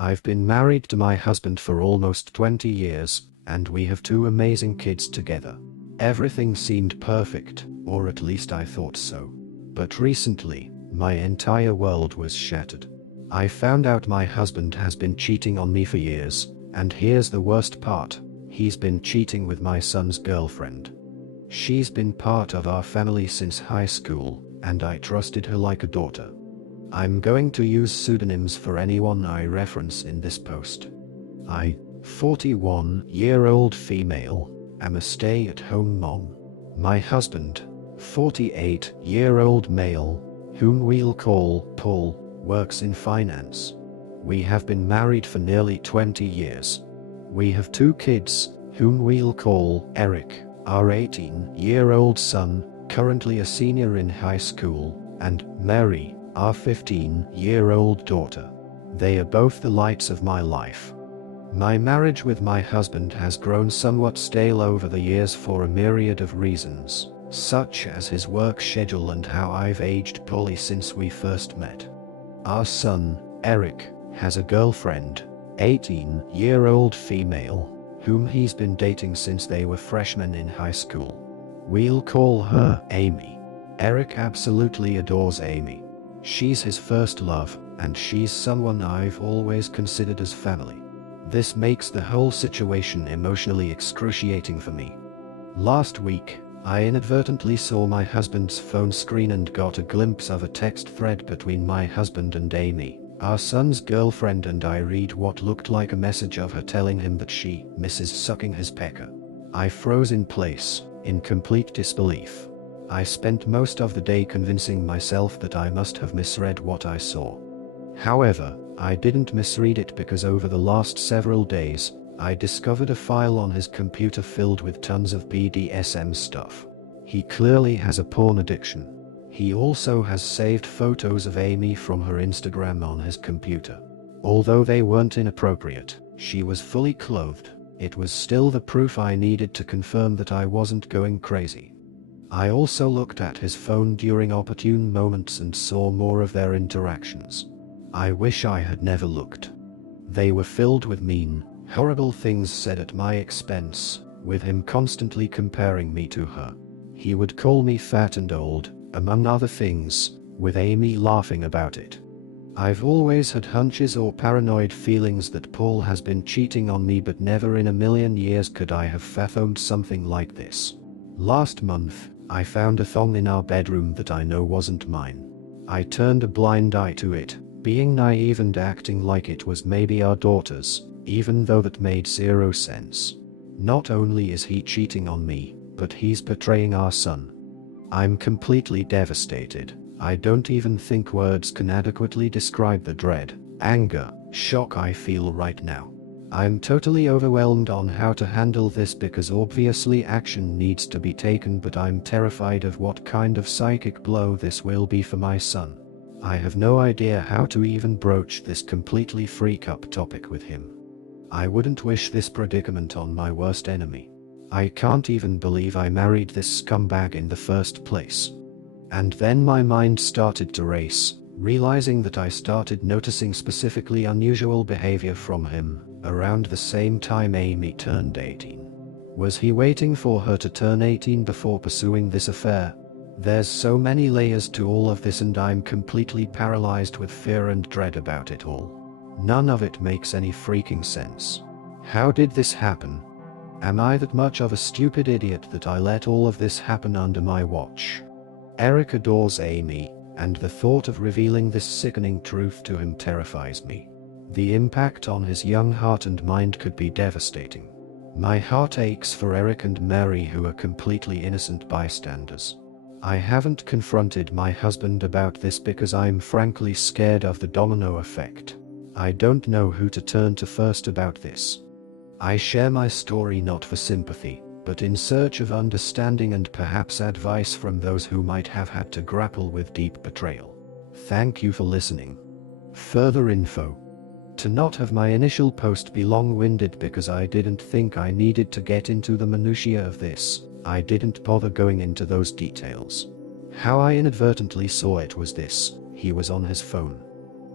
I've been married to my husband for almost 20 years, and we have two amazing kids together. Everything seemed perfect, or at least I thought so. But recently, my entire world was shattered. I found out my husband has been cheating on me for years, and here's the worst part. He's been cheating with my son's girlfriend. She's been part of our family since high school, and I trusted her like a daughter. I'm going to use pseudonyms for anyone I reference in this post. I, 41-year-old female, am a stay-at-home mom. My husband, 48-year-old male, whom we'll call Paul, works in finance. We have been married for nearly 20 years. We have two kids, whom we'll call Eric, our 18-year-old son, currently a senior in high school, and Mary, our 15-year-old daughter. They are both the lights of my life. My marriage with my husband has grown somewhat stale over the years for a myriad of reasons, such as his work schedule and how I've aged poorly since we first met. Our son, Eric, has a girlfriend, 18-year-old female, whom he's been dating since they were freshmen in high school. We'll call her Amy. Eric absolutely adores Amy. She's his first love, and she's someone I've always considered as family. This makes the whole situation emotionally excruciating for me. Last week, I inadvertently saw my husband's phone screen and got a glimpse of a text thread between my husband and Amy, our son's girlfriend, and I read what looked like a message of her telling him that she misses sucking his pecker. I froze in place, in complete disbelief. I spent most of the day convincing myself that I must have misread what I saw. However, I didn't misread it because over the last several days, I discovered a file on his computer filled with tons of BDSM stuff. He clearly has a porn addiction. He also has saved photos of Amy from her Instagram on his computer. Although they weren't inappropriate, she was fully clothed. It was still the proof I needed to confirm that I wasn't going crazy. I also looked at his phone during opportune moments and saw more of their interactions. I wish I had never looked. They were filled with mean, horrible things said at my expense, with him constantly comparing me to her. He would call me fat and old, among other things, with Amy laughing about it. I've always had hunches or paranoid feelings that Paul has been cheating on me, but never in a million years could I have fathomed something like this. Last month, I found a thong in our bedroom that I know wasn't mine. I turned a blind eye to it, being naive and acting like it was maybe our daughter's, even though that made zero sense. Not only is he cheating on me, but he's betraying our son. I'm completely devastated. I don't even think words can adequately describe the dread, anger, shock I feel right now. I'm totally overwhelmed on how to handle this because obviously action needs to be taken, but I'm terrified of what kind of psychic blow this will be for my son. I have no idea how to even broach this completely freak-up topic with him. I wouldn't wish this predicament on my worst enemy. I can't even believe I married this scumbag in the first place. And then my mind started to race, realizing that I started noticing specifically unusual behavior from him, around the same time Amy turned 18. Was he waiting for her to turn 18 before pursuing this affair? There's so many layers to all of this, and I'm completely paralyzed with fear and dread about it all. None of it makes any freaking sense. How did this happen? Am I that much of a stupid idiot that I let all of this happen under my watch? Eric adores Amy, and the thought of revealing this sickening truth to him terrifies me. The impact on his young heart and mind could be devastating. My heart aches for Eric and Mary, who are completely innocent bystanders. I haven't confronted my husband about this because I'm frankly scared of the domino effect. I don't know who to turn to first about this. I share my story not for sympathy, but in search of understanding and perhaps advice from those who might have had to grapple with deep betrayal. Thank you for listening. Further info. To not have my initial post be long-winded because I didn't think I needed to get into the minutiae of this, I didn't bother going into those details. How I inadvertently saw it was this: he was on his phone.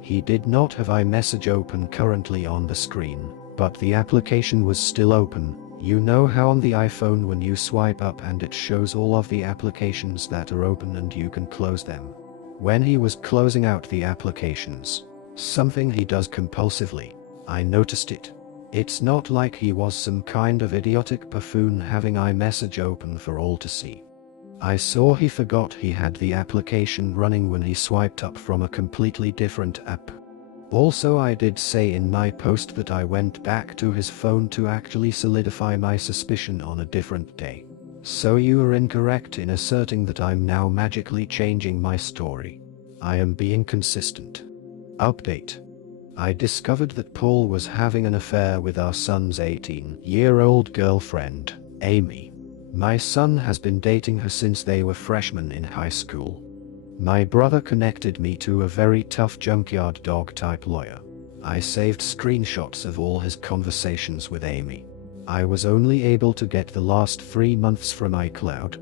He did not have iMessage open currently on the screen, but the application was still open. You know how on the iPhone when you swipe up and it shows all of the applications that are open and you can close them. When he was closing out the applications, something he does compulsively, I noticed it. It's not like he was some kind of idiotic buffoon having iMessage open for all to see. I saw he forgot he had the application running when he swiped up from a completely different app. Also, I did say in my post that I went back to his phone to actually solidify my suspicion on a different day. So you are incorrect in asserting that I'm now magically changing my story. I am being consistent. Update. I discovered that Paul was having an affair with our son's 18-year-old girlfriend, Amy. My son has been dating her since they were freshmen in high school. My brother connected me to a very tough junkyard dog type lawyer. I saved screenshots of all his conversations with Amy. I was only able to get the last 3 months from iCloud.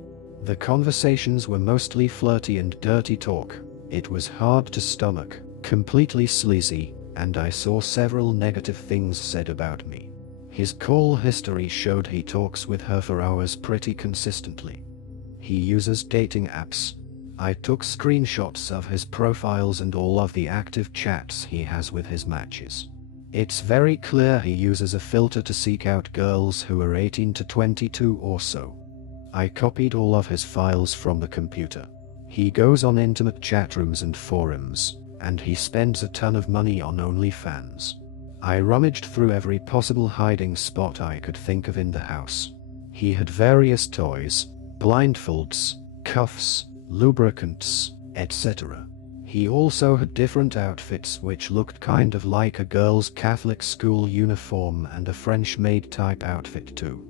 The conversations were mostly flirty and dirty talk. It was hard to stomach, completely sleazy, and I saw several negative things said about me. His call history showed he talks with her for hours pretty consistently. He uses dating apps. I took screenshots of his profiles and all of the active chats he has with his matches. It's very clear he uses a filter to seek out girls who are 18 to 22 or so. I copied all of his files from the computer. He goes on intimate chat rooms and forums, and he spends a ton of money on OnlyFans. I rummaged through every possible hiding spot I could think of in the house. He had various toys, blindfolds, cuffs, lubricants, etc. He also had different outfits which looked kind of like a girl's Catholic school uniform and a French maid type outfit too.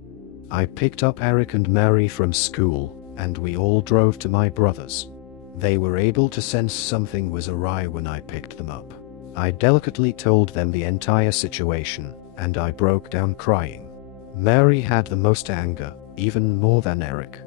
I picked up Eric and Mary from school, and we all drove to my brother's. They were able to sense something was awry when I picked them up. I delicately told them the entire situation, and I broke down crying. Mary had the most anger, even more than Eric.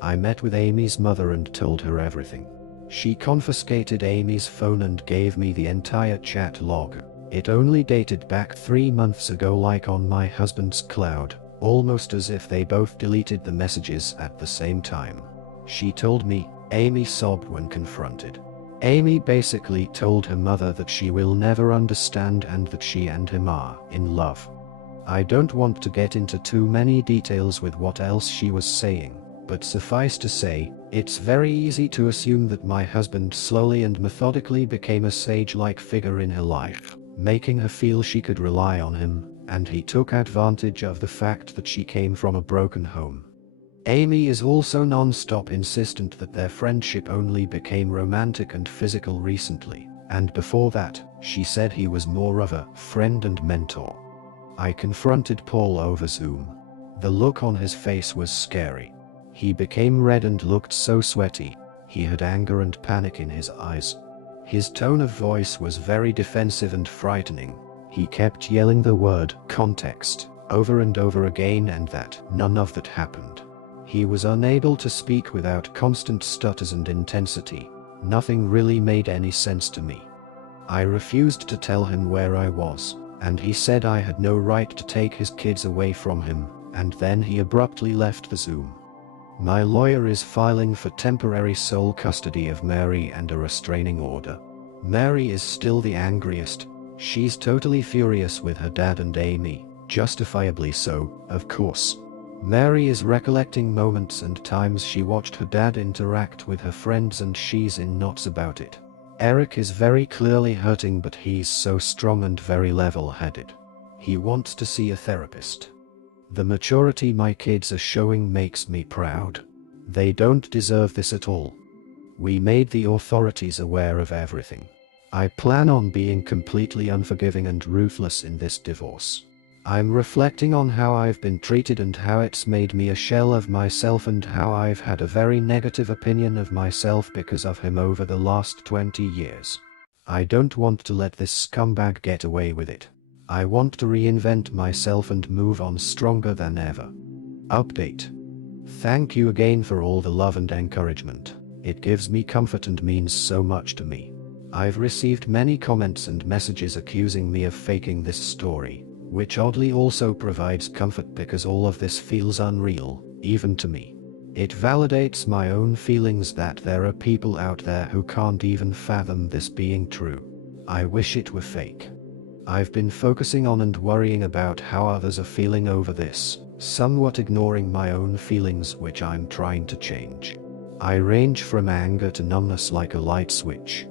I met with Amy's mother and told her everything. She confiscated Amy's phone and gave me the entire chat log. It only dated back 3 months ago, like on my husband's cloud, almost as if they both deleted the messages at the same time. She told me. Amy sobbed when confronted. Amy basically told her mother that she will never understand and that she and him are in love. I don't want to get into too many details with what else she was saying, but suffice to say, it's very easy to assume that my husband slowly and methodically became a sage-like figure in her life, making her feel she could rely on him, and he took advantage of the fact that she came from a broken home. Amy is also non-stop insistent that their friendship only became romantic and physical recently, and before that, she said he was more of a friend and mentor. I confronted Paul over Zoom. The look on his face was scary. He became red and looked so sweaty. He had anger and panic in his eyes. His tone of voice was very defensive and frightening. He kept yelling the word context over and over again, and that none of that happened. He was unable to speak without constant stutters and intensity. Nothing really made any sense to me. I refused to tell him where I was, and he said I had no right to take his kids away from him, and then he abruptly left the Zoom. My lawyer is filing for temporary sole custody of Mary and a restraining order. Mary is still the angriest. She's totally furious with her dad and Amy, justifiably so, of course. Mary is recollecting moments and times she watched her dad interact with her friends, and she's in knots about it. Eric is very clearly hurting, but he's so strong and very level-headed. He wants to see a therapist. The maturity my kids are showing makes me proud. They don't deserve this at all. We made the authorities aware of everything. I plan on being completely unforgiving and ruthless in this divorce. I'm reflecting on how I've been treated and how it's made me a shell of myself, and how I've had a very negative opinion of myself because of him over the last 20 years. I don't want to let this scumbag get away with it. I want to reinvent myself and move on stronger than ever. Update. Thank you again for all the love and encouragement. It gives me comfort and means so much to me. I've received many comments and messages accusing me of faking this story, which oddly also provides comfort because all of this feels unreal, even to me. It validates my own feelings that there are people out there who can't even fathom this being true. I wish it were fake. I've been focusing on and worrying about how others are feeling over this, somewhat ignoring my own feelings, which I'm trying to change. I range from anger to numbness like a light switch.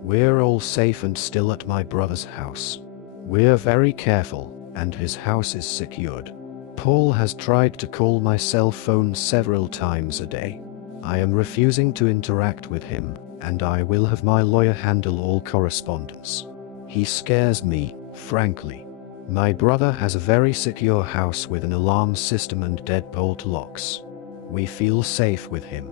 We're all safe and still at my brother's house. We're very careful, and his house is secured. Paul has tried to call my cell phone several times a day. I am refusing to interact with him, and I will have my lawyer handle all correspondence. He scares me, frankly. My brother has a very secure house with an alarm system and deadbolt locks. We feel safe with him.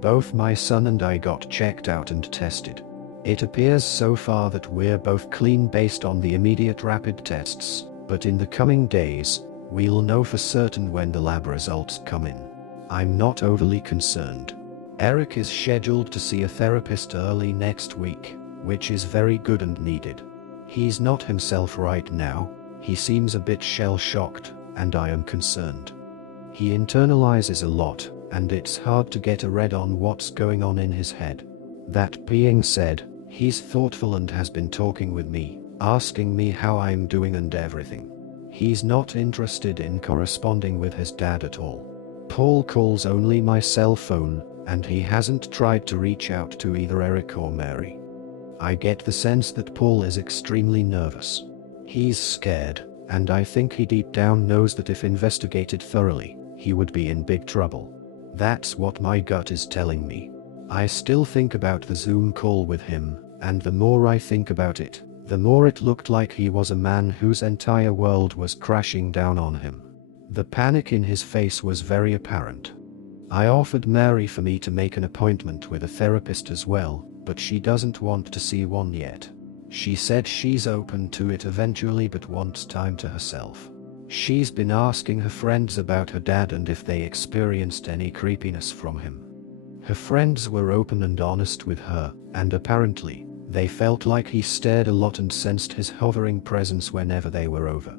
Both my son and I got checked out and tested. It appears so far that we're both clean based on the immediate rapid tests, but in the coming days, we'll know for certain when the lab results come in. I'm not overly concerned. Eric is scheduled to see a therapist early next week, which is very good and needed. He's not himself right now, he seems a bit shell-shocked, and I am concerned. He internalizes a lot, and it's hard to get a read on what's going on in his head. That being said, he's thoughtful and has been talking with me, asking me how I'm doing and everything. He's not interested in corresponding with his dad at all. Paul calls only my cell phone, and he hasn't tried to reach out to either Eric or Mary. I get the sense that Paul is extremely nervous. He's scared, and I think he deep down knows that if investigated thoroughly, he would be in big trouble. That's what my gut is telling me. I still think about the Zoom call with him, and the more I think about it, the more it looked like he was a man whose entire world was crashing down on him. The panic in his face was very apparent. I offered Mary for me to make an appointment with a therapist as well, but she doesn't want to see one yet. She said she's open to it eventually but wants time to herself. She's been asking her friends about her dad and if they experienced any creepiness from him. Her friends were open and honest with her, and apparently, they felt like he stared a lot and sensed his hovering presence whenever they were over.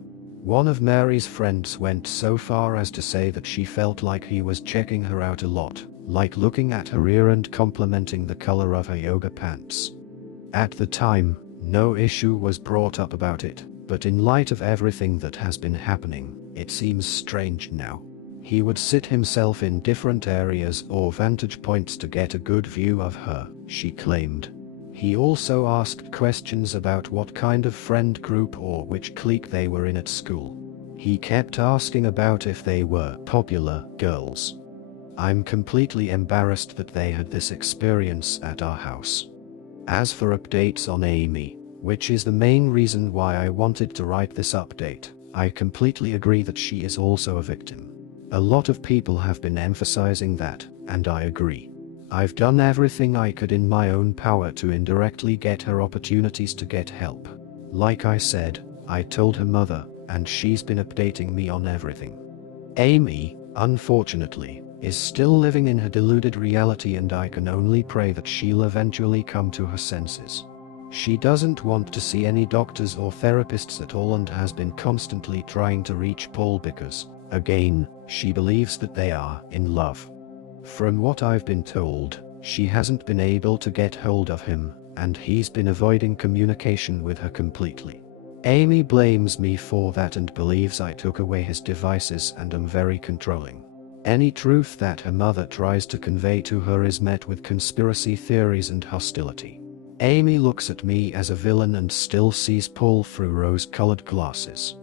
One of Mary's friends went so far as to say that she felt like he was checking her out a lot, like looking at her ear and complimenting the color of her yoga pants. At the time, no issue was brought up about it, but in light of everything that has been happening, it seems strange now. He would sit himself in different areas or vantage points to get a good view of her, she claimed. He also asked questions about what kind of friend group or which clique they were in at school. He kept asking about if they were popular girls. I'm completely embarrassed that they had this experience at our house. As for updates on Amy, which is the main reason why I wanted to write this update, I completely agree that she is also a victim. A lot of people have been emphasizing that, and I agree. I've done everything I could in my own power to indirectly get her opportunities to get help. Like I said, I told her mother, and she's been updating me on everything. Amy, unfortunately, is still living in her deluded reality, and I can only pray that she'll eventually come to her senses. She doesn't want to see any doctors or therapists at all and has been constantly trying to reach Paul because, again, she believes that they are in love. From what I've been told, she hasn't been able to get hold of him, and he's been avoiding communication with her completely. Amy blames me for that and believes I took away his devices and am very controlling. Any truth that her mother tries to convey to her is met with conspiracy theories and hostility. Amy looks at me as a villain and still sees Paul through rose-colored glasses.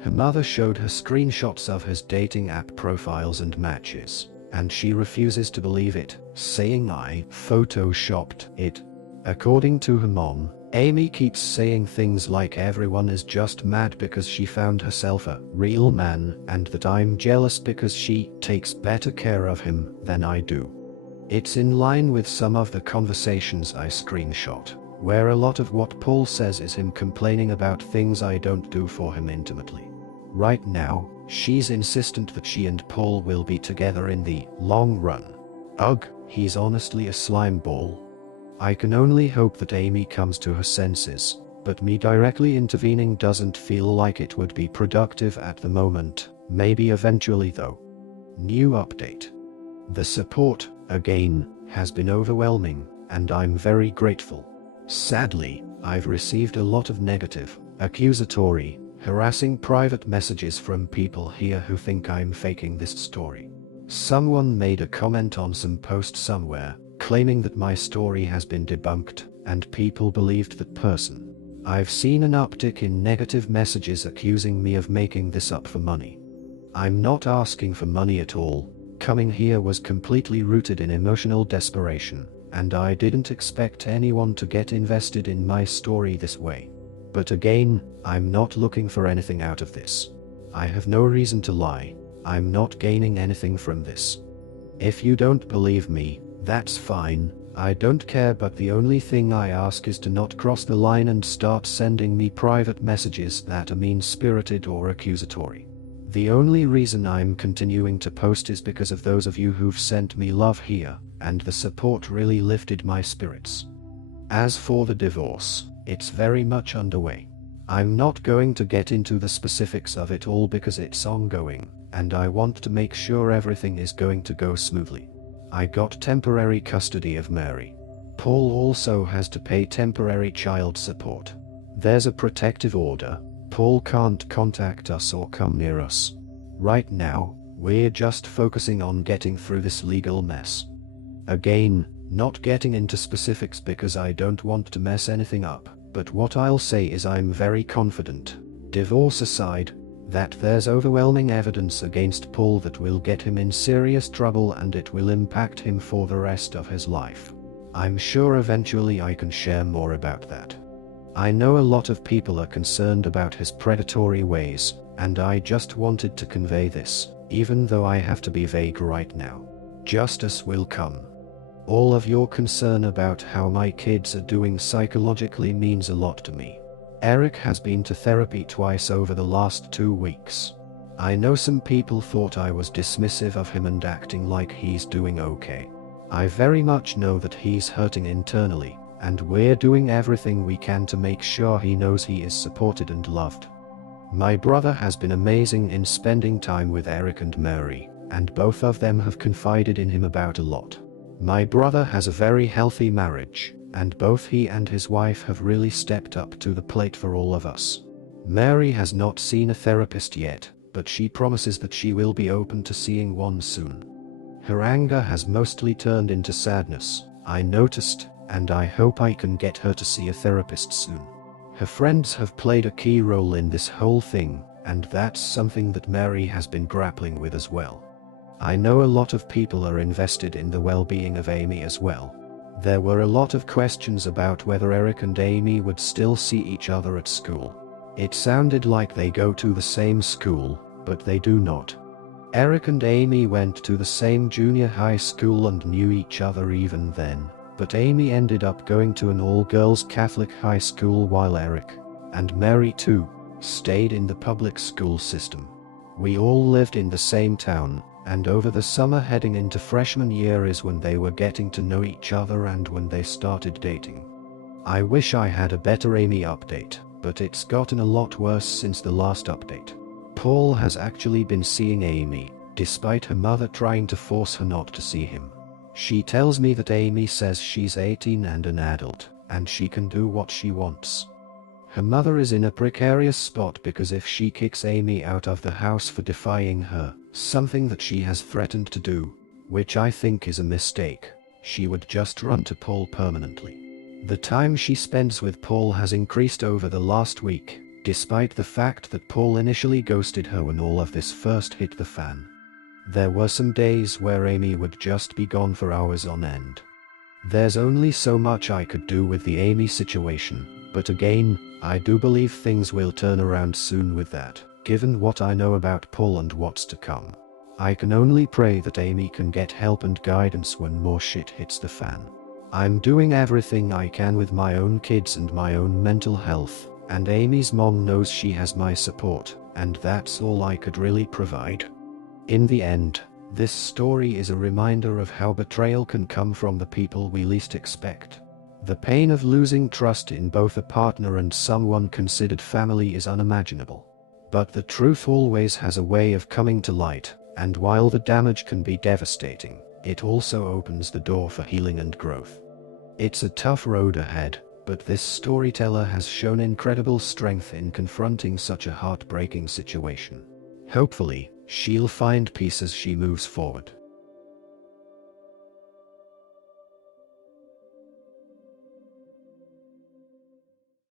Her mother showed her screenshots of his dating app profiles and matches, and she refuses to believe it, saying I photoshopped it. According to her mom, Amy keeps saying things like everyone is just mad because she found herself a real man and that I'm jealous because she takes better care of him than I do. It's in line with some of the conversations I screenshot, where a lot of what Paul says is him complaining about things I don't do for him intimately. Right now, she's insistent that she and Paul will be together in the long run. Ugh, he's honestly a slime ball. I can only hope that Amy comes to her senses, but me directly intervening doesn't feel like it would be productive at the moment, maybe eventually though. New update. The support, again, has been overwhelming, and I'm very grateful. Sadly, I've received a lot of negative, accusatory, harassing private messages from people here who think I'm faking this story. Someone made a comment on some post somewhere, claiming that my story has been debunked, and people believed that person. I've seen an uptick in negative messages accusing me of making this up for money. I'm not asking for money at all. Coming here was completely rooted in emotional desperation, and I didn't expect anyone to get invested in my story this way. But again, I'm not looking for anything out of this. I have no reason to lie. I'm not gaining anything from this. If you don't believe me, that's fine. I don't care, but the only thing I ask is to not cross the line and start sending me private messages that are mean-spirited or accusatory. The only reason I'm continuing to post is because of those of you who've sent me love here, and the support really lifted my spirits. As for the divorce, it's very much underway. I'm not going to get into the specifics of it all because it's ongoing, and I want to make sure everything is going to go smoothly. I got temporary custody of Mary. Paul also has to pay temporary child support. There's a protective order. Paul can't contact us or come near us. Right now, we're just focusing on getting through this legal mess. Again, not getting into specifics because I don't want to mess anything up, but what I'll say is I'm very confident, divorce aside, that there's overwhelming evidence against Paul that will get him in serious trouble and it will impact him for the rest of his life. I'm sure eventually I can share more about that. I know a lot of people are concerned about his predatory ways, and I just wanted to convey this, even though I have to be vague right now. Justice will come. All of your concern about how my kids are doing psychologically means a lot to me. Eric has been to therapy twice over the last 2 weeks. I know some people thought I was dismissive of him and acting like he's doing okay. I very much know that he's hurting internally, and we're doing everything we can to make sure he knows he is supported and loved. My brother has been amazing in spending time with Eric and Mary, and both of them have confided in him about a lot. My brother has a very healthy marriage, and both he and his wife have really stepped up to the plate for all of us. Mary has not seen a therapist yet, but she promises that she will be open to seeing one soon. Her anger has mostly turned into sadness, I noticed, and I hope I can get her to see a therapist soon. Her friends have played a key role in this whole thing, and that's something that Mary has been grappling with as well. I know a lot of people are invested in the well-being of Amy as well. There were a lot of questions about whether Eric and Amy would still see each other at school. It sounded like they go to the same school, but they do not. Eric and Amy went to the same junior high school and knew each other even then. But Amy ended up going to an all-girls Catholic high school while Eric, and Mary too, stayed in the public school system. We all lived in the same town, and over the summer heading into freshman year is when they were getting to know each other and when they started dating. I wish I had a better Amy update, but it's gotten a lot worse since the last update. Paul has actually been seeing Amy, despite her mother trying to force her not to see him. She tells me that Amy says she's 18 and an adult, and she can do what she wants. Her mother is in a precarious spot because if she kicks Amy out of the house for defying her, something that she has threatened to do, which I think is a mistake, she would just run to Paul permanently. The time she spends with Paul has increased over the last week, despite the fact that Paul initially ghosted her when all of this first hit the fan. There were some days where Amy would just be gone for hours on end. There's only so much I could do with the Amy situation, but again, I do believe things will turn around soon with that, given what I know about Paul and what's to come. I can only pray that Amy can get help and guidance when more shit hits the fan. I'm doing everything I can with my own kids and my own mental health, and Amy's mom knows she has my support, and that's all I could really provide. In the end, this story is a reminder of how betrayal can come from the people we least expect. The pain of losing trust in both a partner and someone considered family is unimaginable. But the truth always has a way of coming to light, and while the damage can be devastating, it also opens the door for healing and growth. It's a tough road ahead, but this storyteller has shown incredible strength in confronting such a heartbreaking situation. Hopefully, she'll find peace as she moves forward.